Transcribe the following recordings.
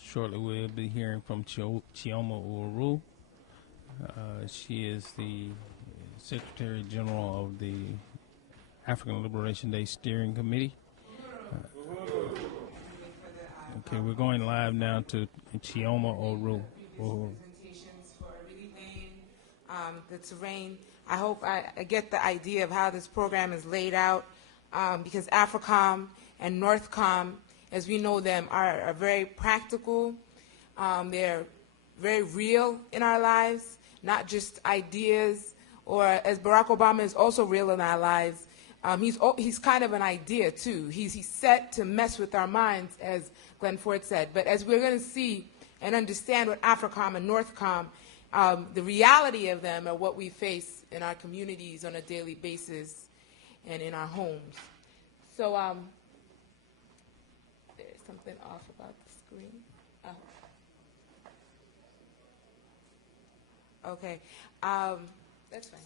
Shortly we'll be hearing from Chioma Oruh. She is the Secretary General of the African Liberation Day Steering Committee. Okay, we're going live now to Chioma Oruh. Presentations for really laying the terrain. I hope I get the idea of how this program is laid out, because Africom and Northcom, as we know them, are very practical. They're very real in our lives, not just ideas, or as Barack Obama is also real in our lives. He's kind of an idea, too. He's set to mess with our minds, as Glenn Ford said. But as we're going to see and understand what Africom and Northcom, the reality of them are what we face in our communities on a daily basis and in our homes. So there's something off about the screen. Oh. Okay. That's fine.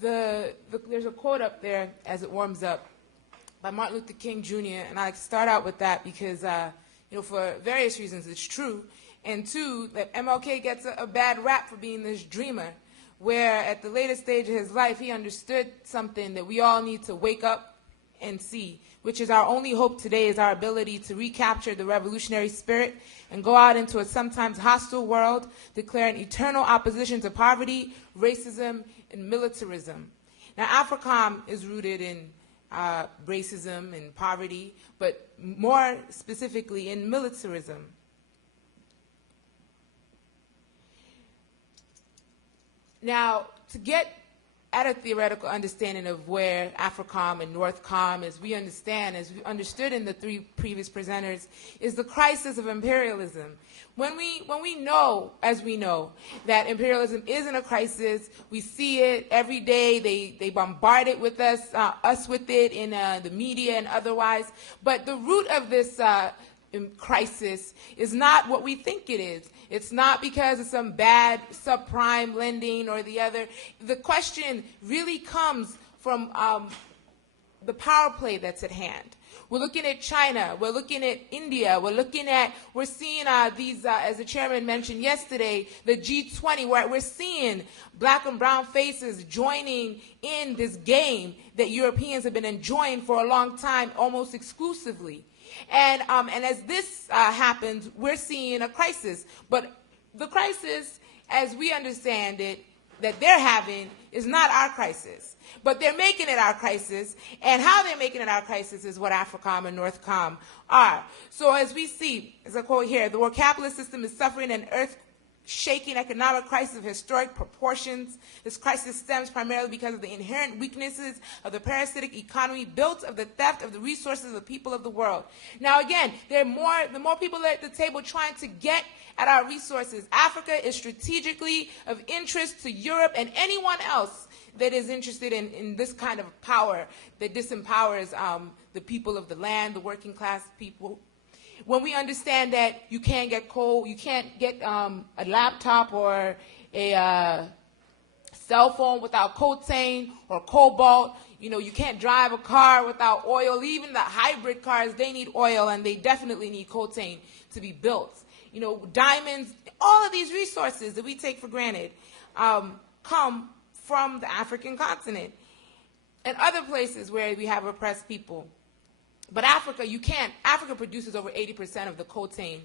There's a quote up there as it warms up by Martin Luther King Jr., and I like to start out with that because, for various reasons it's true, and two, that MLK gets a bad rap for being this dreamer, where at the later stage of his life he understood something that we all need to wake up and see, which is our only hope today is our ability to recapture the revolutionary spirit and go out into a sometimes hostile world, declaring eternal opposition to poverty, racism, and militarism. Now, Africom is rooted in racism and poverty, but more specifically in militarism. Now, to get at a theoretical understanding of where Africom and Northcom, as we understood in the three previous presenters, is the crisis of imperialism. When we know, as we know, that imperialism is in a crisis, we see it every day. They bombard it with us with it in the media and otherwise. But the root of this crisis is not what we think it is. It's not because of some bad subprime lending or the other. The question really comes from the power play that's at hand. We're looking at China. We're looking at India. We're seeing these, as the chairman mentioned yesterday, the G20, where we're seeing black and brown faces joining in this game that Europeans have been enjoying for a long time, almost exclusively. And as this happens, we're seeing a crisis. But the crisis, as we understand it, that they're having is not our crisis. But they're making it our crisis. And how they're making it our crisis is what Africom and Northcom are. So as we see, as a quote here, the world capitalist system is suffering an earth-shaking economic crisis of historic proportions. This crisis stems primarily because of the inherent weaknesses of the parasitic economy built of the theft of the resources of the people of the world. Now again, the more people are at the table trying to get at our resources. Africa is strategically of interest to Europe and anyone else that is interested in this kind of power that disempowers the people of the land, the working class people. When we understand that you can't get coal, you can't get a laptop or a cell phone without coltan or cobalt. You can't drive a car without oil. Even the hybrid cars, they need oil, and they definitely need coltan to be built. Diamonds, all of these resources that we take for granted come from the African continent and other places where we have oppressed people. But Africa, Africa produces over 80% of the coltan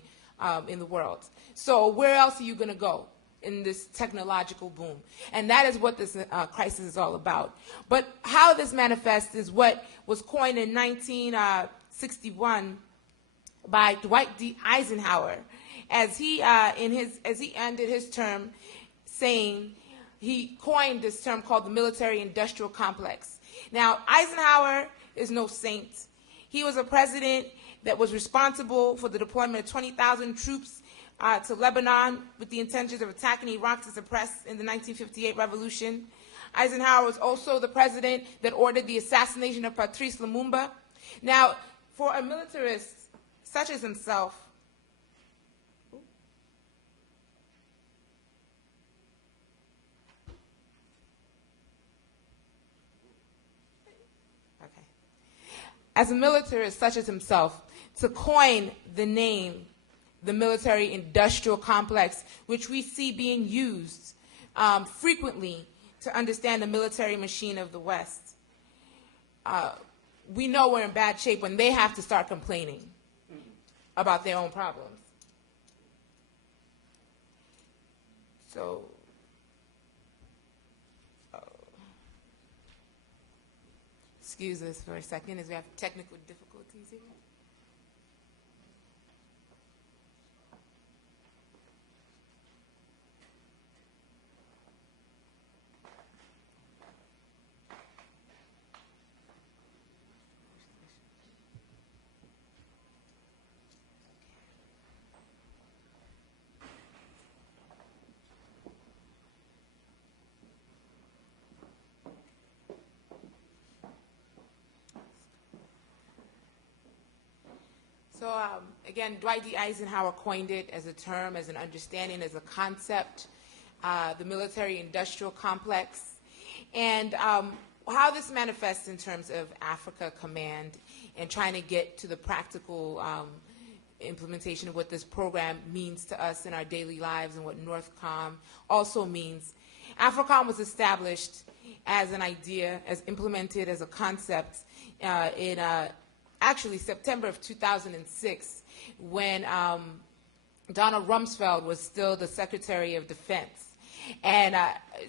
in the world. So where else are you going to go in this technological boom? And that is what this crisis is all about. But how this manifests is what was coined in 1961 by Dwight D. Eisenhower, as he ended his term, saying he coined this term called the military-industrial complex. Now, Eisenhower is no saint. He was a president that was responsible for the deployment of 20,000 troops to Lebanon with the intentions of attacking Iraq to suppress in the 1958 revolution. Eisenhower was also the president that ordered the assassination of Patrice Lumumba. Now, for a militarist such as himself, as a militarist such as himself, to coin the name, the military-industrial complex, which we see being used frequently to understand the military machine of the West. We know we're in bad shape when they have to start complaining about their own problems. So, excuse us for a second as we have technical difficulties here. So again, Dwight D. Eisenhower coined it as a term, as an understanding, as a concept, the military-industrial complex. And how this manifests in terms of Africa Command and trying to get to the practical implementation of what this program means to us in our daily lives and what Northcom also means. Africom was established as an idea, as implemented as a concept in actually September of 2006, when Donald Rumsfeld was still the Secretary of Defense. And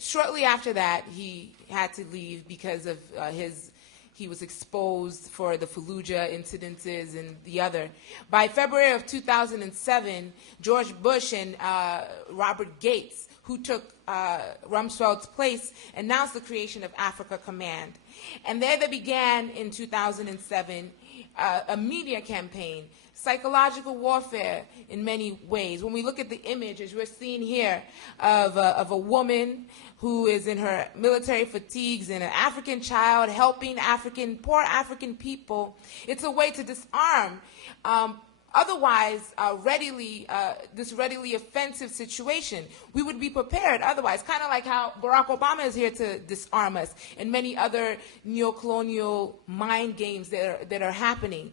shortly after that, he had to leave because of he was exposed for the Fallujah incidences and the other. By February of 2007, George Bush and Robert Gates, who took Rumsfeld's place, announced the creation of Africa Command. And there they began in 2007 a media campaign, psychological warfare in many ways. When we look at the image, as we're seeing here, of a woman who is in her military fatigues and an African child helping poor African people, it's a way to disarm this readily offensive situation. We would be prepared otherwise, kind of like how Barack Obama is here to disarm us and many other neocolonial mind games that are happening.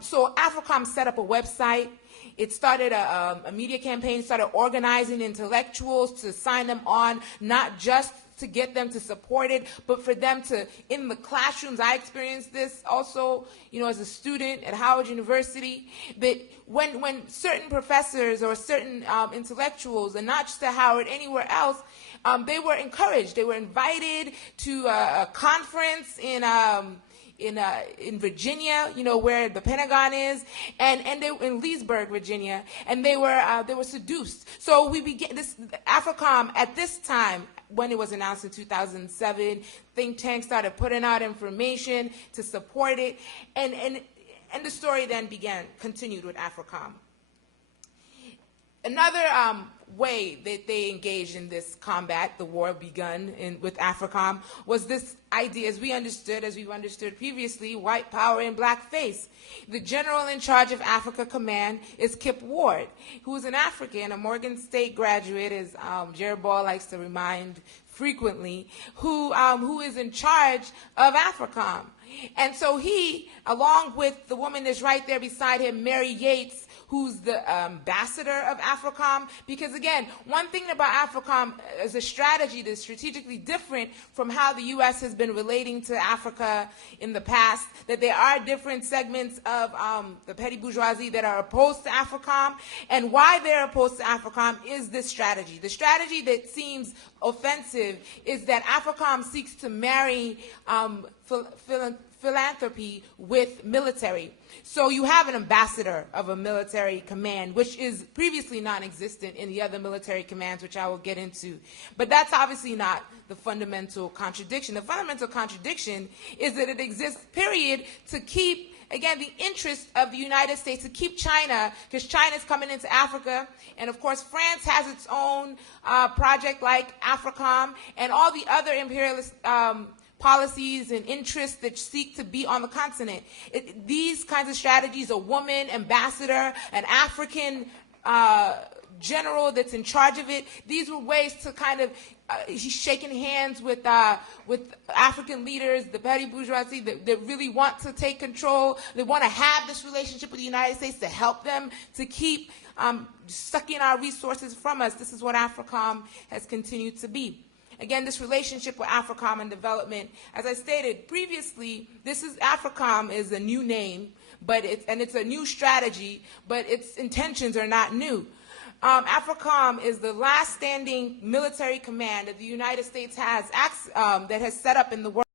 So Africom set up a website. It started a media campaign, started organizing intellectuals to sign them on, not just to get them to support it, but for them to, in the classrooms, I experienced this also, as a student at Howard University, that when certain professors or certain intellectuals, and not just at Howard, anywhere else, they were encouraged. They were invited to a conference in Virginia, where the Pentagon is, and they were in Leesburg, Virginia, and they were seduced. So we began this Africom at this time. When it was announced in 2007, think tanks started putting out information to support it, and the story then continued with Africom. Another way that they engaged in this combat, the war begun with Africom, was this idea, as we've understood previously, white power and black face. The general in charge of Africa Command is Kip Ward, who is an African, a Morgan State graduate, as Jared Ball likes to remind frequently, who is in charge of Africom. And so he, along with the woman that's right there beside him, Mary Yates, who's the ambassador of Africom, because again, one thing about Africom is a strategy that's strategically different from how the U.S. has been relating to Africa in the past, that there are different segments of the petty bourgeoisie that are opposed to Africom, and why they're opposed to Africom is this strategy. The strategy that seems offensive is that Africom seeks to marry philanthropy with military. So you have an ambassador of a military command, which is previously non-existent in the other military commands, which I will get into. But that's obviously not the fundamental contradiction. The fundamental contradiction is that it exists, period, to keep, again, the interest of the United States, to keep China, because China's coming into Africa, and of course France has its own project like Africom, and all the other imperialist policies and interests that seek to be on the continent. These kinds of strategies, a woman ambassador, an African general that's in charge of it. These were ways to kind of, he's shaking hands with African leaders, the petty bourgeoisie that really want to take control. They want to have this relationship with the United States to help them to keep sucking our resources from us. This is what Africom has continued to be. Again, this relationship with Africom and development, as I stated previously, Africom is a new name, but it's a new strategy, but its intentions are not new. Africom is the last standing military command that the United States has that has set up in the world.